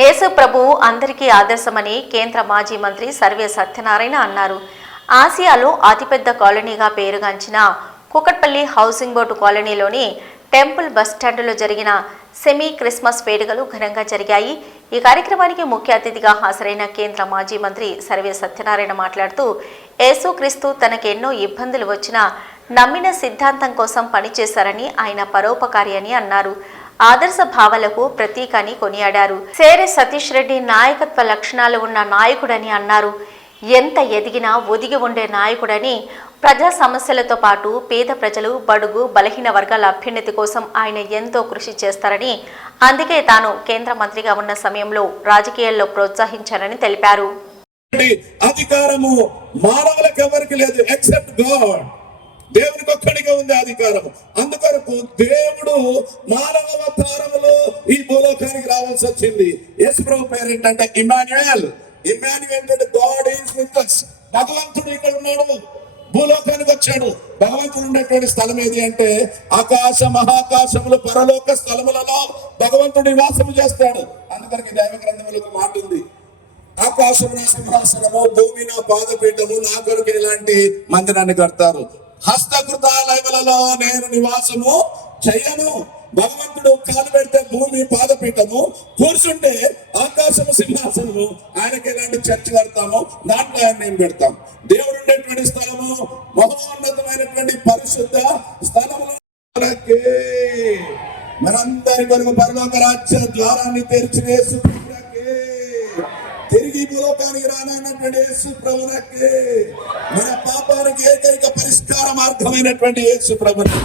యేసు ప్రభువు అందరికీ ఆదర్శమని కేంద్ర మాజీ మంత్రి సర్వే సత్యనారాయణ అన్నారు. ఆసియాలో అతిపెద్ద కాలనీగా పేరుగాంచిన కూకట్పల్లి హౌసింగ్ బోర్డు కాలనీలోని టెంపుల్ బస్టాండులో జరిగిన సెమీ క్రిస్మస్ వేడుకలు ఘనంగా జరిగాయి. ఈ కార్యక్రమానికి ముఖ్య అతిథిగా హాజరైన కేంద్ర మాజీ మంత్రి సర్వే సత్యనారాయణ మాట్లాడుతూ, యేసుక్రీస్తు తనకెన్నో ఇబ్బందులు వచ్చినా నమ్మిన సిద్ధాంతం కోసం పనిచేశారని, ఆయన పరోపకారి అని అన్నారు. ఆదర్శ భావాలకు ప్రతీక అని కొనియాడారు. సేరె సతీష్ రెడ్డి నాయకత్వ లక్షణాలు ఉన్న నాయకుడని అన్నారు. ఎంత ఎదిగినా ఒదిగి ఉండే నాయకుడని, ప్రజా సమస్యలతో పాటు పేద ప్రజలు, బడుగు బలహీన వర్గాల అభ్యున్నతి కోసం ఆయన ఎంతో కృషి చేస్తారని, అందుకే తాను కేంద్ర మంత్రిగా ఉన్న సమయంలో రాజకీయాల్లో ప్రోత్సహించారని తెలిపారు. అధికారము మానవులకు ఎవరికి లేదు ఎక్సెప్ట్ గాడ్. దేవునికి ఒక్కడిగా ఉంది అధికారము. అందుకొరకు దేవుడు మానవ అవతారములో ఈ భూలోకానికి రావాల్సి వచ్చింది. యేసు ప్రభు పేరు ఏంటంటే ఇమ్మాన్యుయల్. ఇమ్మాన్యుయల్ అంటే గాడ్ ఈజ్ విత్ us. భగవంతుడు ఇక్కడ ఉన్నాడు, భూలోకానికి వచ్చాడు. భగవంతుడు ఉండేటువంటి స్థలం ఏది అంటే ఆకాశ మహాకాశములు పరలోక స్థలములలో భగవంతుడు నివాసము చేస్తాడు. అందుకనికి దైవ గ్రంథములో ఒక మాట ఉంది, ఆకాశము నా సింహాసనము, భూమి నా పాదపీఠము, నా కొరకు ఇలాంటి మందిరాన్ని కడతారు. హస్తకృతాలయములలో నేను నివాసము చేయను. భగవంతుడు కాలు పెడితే భూమి పాదపీఠము, కూర్చుంటే ఆకాశము సింహాసనము. ఆయనకి ఎలాంటి చర్చ కడతాము, దాంట్లో ఆయన నేను పెడతాం. దేవుడు ఉండేటువంటి స్థలము మహోన్నతమైనటువంటి పరిశుద్ధ స్థలములు. మనందరి కొరకు పరలోక రాజ్య ద్వారాన్ని తెరిచిన యేసు ప్రభువుకే, తిరిగి భూలోకానికి రానటువంటి యేసు ప్రభువుకే, మన పాపానికి ఏకైక పరిష్కార మార్గమైనటువంటి యేసు ప్రభువుకే,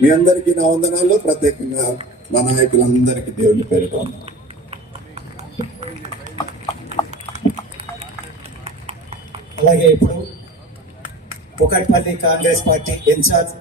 మీ అందరికీ నా వందనాలు. ప్రత్యేకంగా మా నాయకులందరికీ దేవుని పేరుతో వందనాలు. అలాగే ఇప్పుడు కూకట్పల్లి కాంగ్రెస్ పార్టీ ఇన్ఛార్జ్